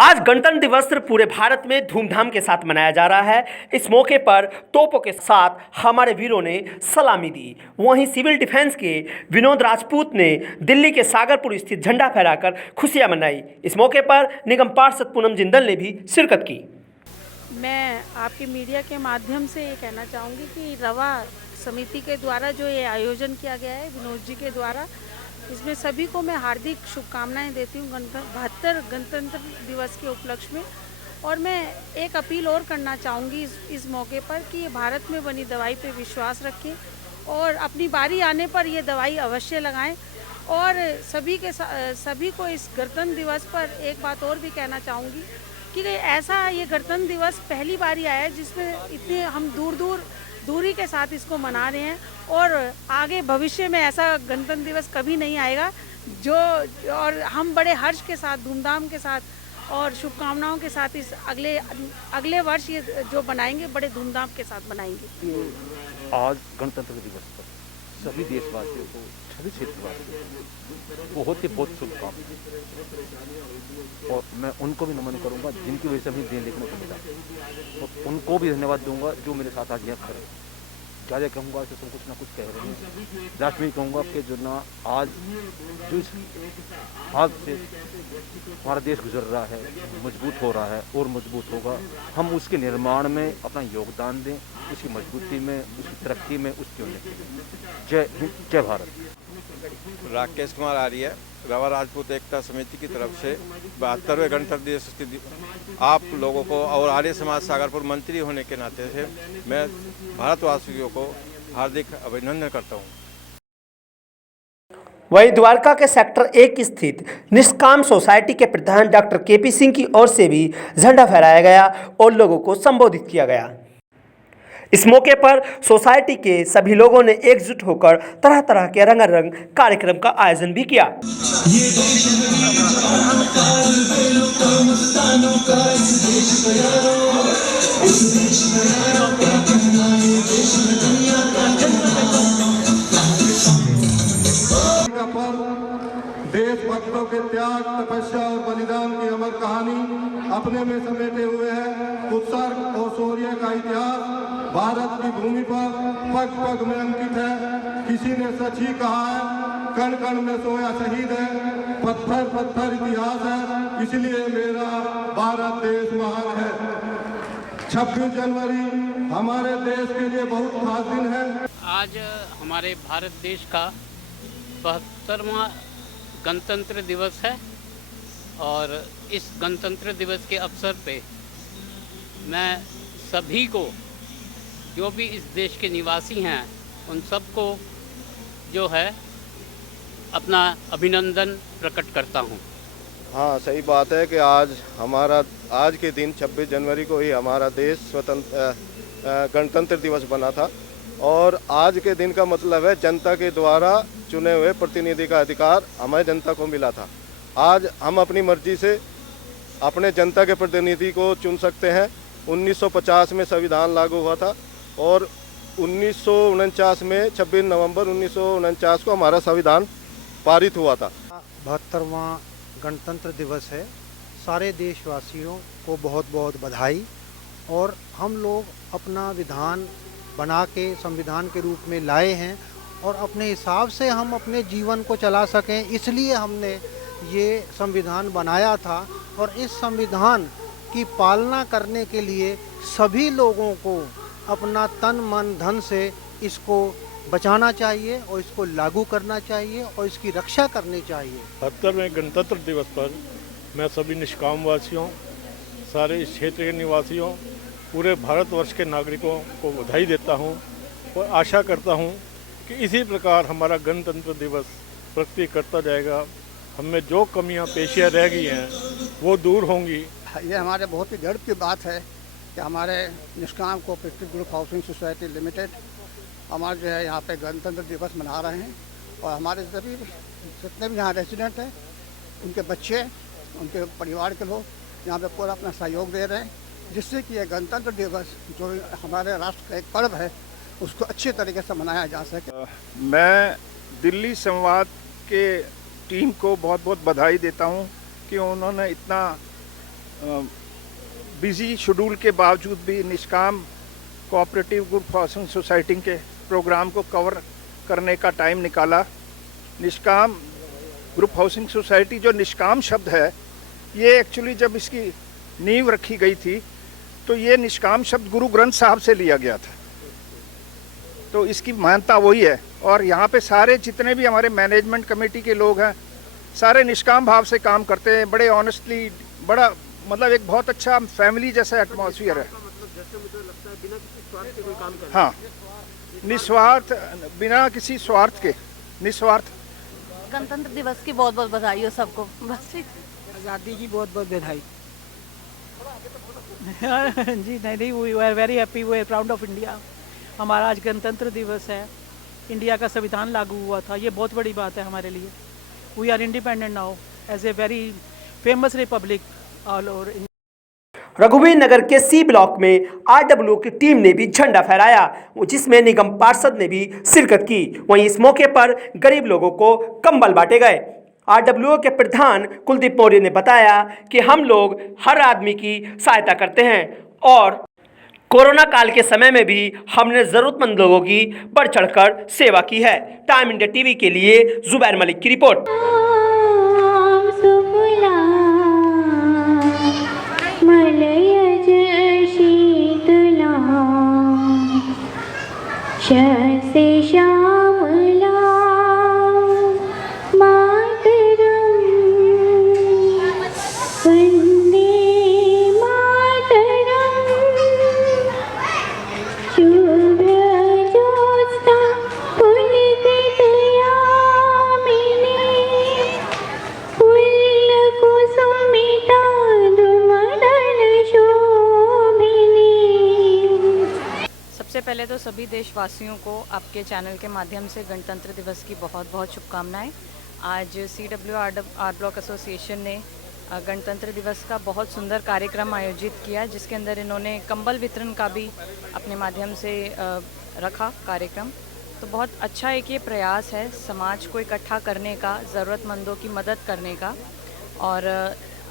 आज गणतंत्र दिवस पूरे भारत में धूमधाम के साथ मनाया जा रहा है। इस मौके पर तोपों के साथ हमारे वीरों ने सलामी दी। वहीं सिविल डिफेंस के विनोद राजपूत ने दिल्ली के सागरपुर स्थित झंडा फहराकर खुशियां मनाई। इस मौके पर निगम पार्षद पूनम जिंदल ने भी शिरकत की। मैं आपके मीडिया के माध्यम से ये कहना चाहूँगी कि रवा समिति के द्वारा जो ये आयोजन किया गया है विनोद जी के द्वारा, इसमें सभी को मैं हार्दिक शुभकामनाएं देती हूँ 72 गणतंत्र दिवस के उपलक्ष्य में। और मैं एक अपील और करना चाहूँगी इस मौके पर कि ये भारत में बनी दवाई पे विश्वास रखें और अपनी बारी आने पर ये दवाई अवश्य लगाएं। और सभी को इस गणतंत्र दिवस पर एक बात और भी कहना चाहूँगी कि ऐसा ये गणतंत्र दिवस पहली बार आया है जिसमें इतने हम दूरी के साथ इसको मना रहे हैं और आगे भविष्य में ऐसा गणतंत्र दिवस कभी नहीं आएगा और हम बड़े हर्ष के साथ, धूमधाम के साथ और शुभकामनाओं के साथ इस अगले वर्ष ये जो बनाएंगे बड़े धूमधाम के साथ बनाएंगे। आज गणतंत्र दिवस पर सभी देशवासियों को, सभी क्षेत्रवासियों को बहुत शुभकामनाएं। और मैं उनको भी नमन करूंगा जिनकी वजह से हमें दिन देखने को मिला, और उनको भी धन्यवाद दूंगा जो मेरे साथ आज यहाँ खड़े। क्या कहूँगा कि सब कुछ ना कुछ कह रहे हैं। लास्ट में कहूँगा कि जो ना आज जो इस हाथ से हमारा देश गुजर रहा है, मजबूत हो रहा है और मजबूत होगा। हम उसके निर्माण में अपना योगदान दें, उसकी मजबूती में, उसकी तरक्की में, उसकी उन्नति में। जय हिंद, जय भारत। राकेश कुमार आर्य, रवा राजपूत एकता समिति की तरफ से 72वें गणतंत्र दिवस की आप लोगों को और आर्य समाज सागरपुर मंत्री होने के नाते से मैं भारतवासियों को हार्दिक अभिनंदन करता हूँ। वहीं द्वारका के सेक्टर 1 स्थित निष्काम सोसाइटी के प्रधान डॉक्टर केपी सिंह की ओर से भी झंडा फहराया गया और लोगों को संबोधित किया गया। इस मौके पर सोसाइटी के सभी लोगों ने एकजुट होकर तरह तरह के रंगारंग कार्यक्रम का आयोजन भी किया। देशभक्तों के त्याग, तपस्या और बलिदान की अमर कहानी अपने में समेटे हुए है। उत्सर्ग और शौर्य का इतिहास भारत की भूमि पर पग पग में अंकित है। किसी ने सच ही कहा है, कण कण में सोया शहीद है, पत्थर पत्थर इतिहास है, इसलिए मेरा भारत देश महान है। 26 जनवरी हमारे देश के लिए बहुत खास दिन है। आज हमारे भारत देश का 72वां गणतंत्र दिवस है और इस गणतंत्र दिवस के अवसर पे मैं सभी को, जो भी इस देश के निवासी हैं, उन सबको जो है अपना अभिनंदन प्रकट करता हूं। हाँ, सही बात है कि आज के दिन 26 जनवरी को ही हमारा देश गणतंत्र दिवस बना था और आज के दिन का मतलब है जनता के द्वारा चुने हुए प्रतिनिधि का अधिकार हमारे जनता को मिला था। आज हम अपनी मर्जी से अपने जनता के प्रतिनिधि को चुन सकते हैं। 1950 में संविधान लागू हुआ था और 1949 में 26 नवंबर 1949 को हमारा संविधान पारित हुआ था। 72वां गणतंत्र दिवस है। सारे देशवासियों को बहुत बहुत बधाई। और हम लोग अपना विधान बना के संविधान के रूप में लाए हैं और अपने हिसाब से हम अपने जीवन को चला सकें, इसलिए हमने ये संविधान बनाया था। और इस संविधान की पालना करने के लिए सभी लोगों को अपना तन मन धन से इसको बचाना चाहिए और इसको लागू करना चाहिए और इसकी रक्षा करनी चाहिए। 72वें गणतंत्र दिवस पर मैं सभी निष्काम वासियों, सारे इस क्षेत्र के निवासियों, पूरे भारतवर्ष के नागरिकों को बधाई देता हूं और आशा करता हूं कि इसी प्रकार हमारा गणतंत्र दिवस प्रगति करता जाएगा। हमें जो कमियां पेशियां रह गई हैं वो दूर होंगी। ये हमारे बहुत ही गर्व की बात है कि हमारे निष्काम cooperative group housing society limited हमारे जो है यहाँ पे गणतंत्र दिवस मना रहे हैं और हमारे सभी जितने भी यहाँ रेजिडेंट हैं, उनके बच्चे, उनके परिवार के लोग यहाँ पे पूरा अपना सहयोग दे रहे हैं, जिससे कि ये गणतंत्र दिवस जो हमारे राष्ट्र का एक पर्व है उसको अच्छे तरीके से मनाया जा सके। मैं दिल्ली संवाद के टीम को बहुत बहुत बधाई देता हूं कि उन्होंने इतना बिजी शेड्यूल के बावजूद भी निष्काम कोऑपरेटिव ग्रुप हाउसिंग सोसाइटी के प्रोग्राम को कवर करने का टाइम निकाला। निष्काम ग्रुप हाउसिंग सोसाइटी, जो निष्काम शब्द है, ये एक्चुअली जब इसकी नींव रखी गई थी तो ये निष्काम शब्द गुरु ग्रंथ साहब से लिया गया था, तो इसकी मान्यता वही है। और यहाँ पे सारे जितने भी हमारे मैनेजमेंट कमेटी के लोग हैं, सारे निष्काम भाव से काम करते हैं, बड़े ऑनेस्टली, बड़ा मतलब एक बहुत अच्छा फैमिली जैसा एटमॉस्फेयर है। हाँ, निस्वार्थ, बिना किसी स्वार्थ के, निस्वार्थ। गणतंत्र दिवस की बहुत बहुत बधाई हो सबको। बस आज़ादी की बहुत बहुत बधाई। जी नहीं, we are very happy, we are proud of India. हमारा आज गणतंत्र दिवस है, इंडिया का संविधान लागू हुआ था, ये बहुत बड़ी बात है हमारे लिए। We are independent now as a very famous republic all over. रघुवीर नगर के सी ब्लॉक में आरडब्ल्यू की टीम ने भी झंडा फहराया, जिसमें निगम पार्षद ने भी शिरकत की। वहीं इस मौके पर गरीब लोगों को कंबल बांटे गए। आरडब्ल्यू के प्रधान कुलदीप मौर्य ने बताया कि हम लोग हर आदमी की सहायता करते हैं और कोरोना काल के समय में भी हमने ज़रूरतमंद लोगों की बढ़ चढ़कर सेवा की है। टाइम इंडिया टीवी के लिए जुबैर मलिक की रिपोर्ट। पहले तो सभी देशवासियों को आपके चैनल के माध्यम से गणतंत्र दिवस की बहुत बहुत शुभकामनाएं। आज CW आर ब्लॉक एसोसिएशन ने गणतंत्र दिवस का बहुत सुंदर कार्यक्रम आयोजित किया, जिसके अंदर इन्होंने कंबल वितरण का भी अपने माध्यम से रखा कार्यक्रम। तो बहुत अच्छा एक ये प्रयास है समाज को इकट्ठा करने का, ज़रूरतमंदों की मदद करने का। और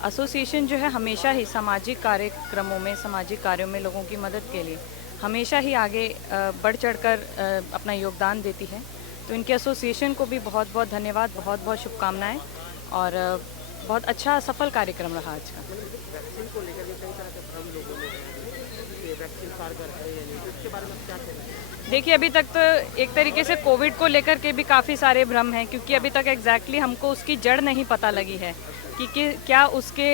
एसोसिएशन जो है हमेशा ही सामाजिक कार्यक्रमों में, सामाजिक कार्यों में लोगों की मदद के लिए हमेशा ही आगे बढ़ चढ़कर अपना योगदान देती है। तो इनके एसोसिएशन को भी बहुत बहुत धन्यवाद, बहुत बहुत शुभकामनाएं और बहुत अच्छा सफल कार्यक्रम रहा आज का। वैक्सीन को लेकर कई तरह के भ्रम लोगों में है कि वैक्सीन कारगर है या नहीं, इसके बारे में क्या कहना है? देखिए, अभी तक तो एक तरीके से कोविड को लेकर के भी काफ़ी सारे भ्रम हैं, क्योंकि अभी तक एग्जैक्टली हमको उसकी जड़ नहीं पता लगी है कि क्या उसके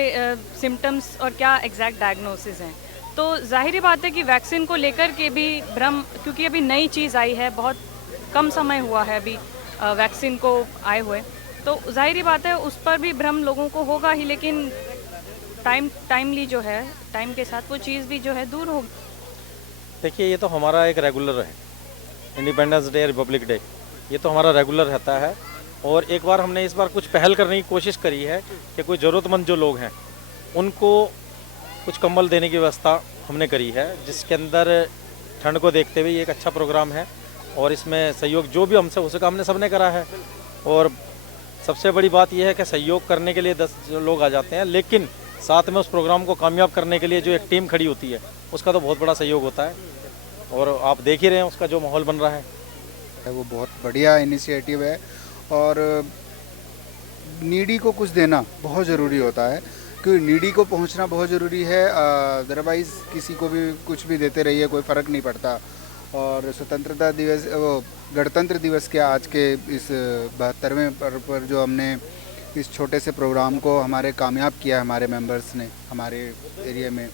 सिम्टम्स और क्या एग्जैक्ट डायग्नोसिस हैं। तो जाहिर बात है कि वैक्सीन को लेकर के भी भ्रम, क्योंकि अभी नई चीज़ आई है, बहुत कम समय हुआ है अभी वैक्सीन को आए हुए, तो जाहिर बात है उस पर भी भ्रम लोगों को होगा ही। लेकिन टाइमली जो है, टाइम के साथ वो चीज़ भी जो है दूर होगी। देखिए, ये तो हमारा एक रेगुलर है, इंडिपेंडेंस डे, रिपब्लिक डे, ये तो हमारा रेगुलर रहता है। और एक बार हमने इस बार कुछ पहल करने की कोशिश करी है कि कोई ज़रूरतमंद जो लोग हैं उनको कुछ कंबल देने की व्यवस्था हमने करी है, जिसके अंदर ठंड को देखते हुए एक अच्छा प्रोग्राम है। और इसमें सहयोग जो भी हमसे हो सका हमने सबने करा है। और सबसे बड़ी बात यह है कि सहयोग करने के लिए 10 लोग आ जाते हैं, लेकिन साथ में उस प्रोग्राम को कामयाब करने के लिए जो एक टीम खड़ी होती है उसका तो बहुत बड़ा सहयोग होता है। और आप देख ही रहे हैं उसका जो माहौल बन रहा है, वो बहुत बढ़िया इनिशिएटिव है। और नीडी को कुछ देना बहुत ज़रूरी होता है, क्योंकि नीडी को पहुंचना बहुत ज़रूरी है। अदरवाइज़ किसी को भी कुछ भी देते रहिए, कोई फ़र्क नहीं पड़ता। और स्वतंत्रता दिवस, वो गणतंत्र दिवस के आज के इस 72वें पर्व पर जो हमने इस छोटे से प्रोग्राम को हमारे कामयाब किया, हमारे मेंबर्स ने, हमारे एरिया में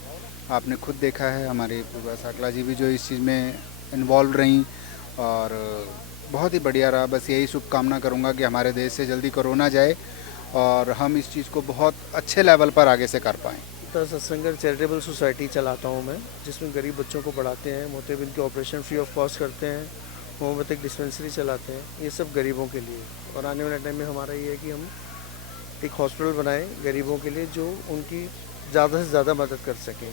आपने खुद देखा है। हमारी पूर्वा साकला जी भी जो इस चीज़ में इन्वॉल्व रहीं और बहुत ही बढ़िया रहा। बस यही शुभकामना करूँगा कि हमारे देश से जल्दी कोरोना जाए और हम इस चीज़ को बहुत अच्छे लेवल पर आगे से कर पाएँ। तो सत्संग चैरिटेबल सोसाइटी चलाता हूँ मैं, जिसमें गरीब बच्चों को पढ़ाते हैं, मोतियाबिंद के ऑपरेशन फ्री ऑफ कॉस्ट करते हैं, होम्योपैथिक डिस्पेंसरी चलाते हैं, ये सब गरीबों के लिए। और आने वाले टाइम में हमारा ये है कि हम एक हॉस्पिटल बनाएं गरीबों के लिए, जो उनकी ज़्यादा से ज़्यादा मदद कर सकें।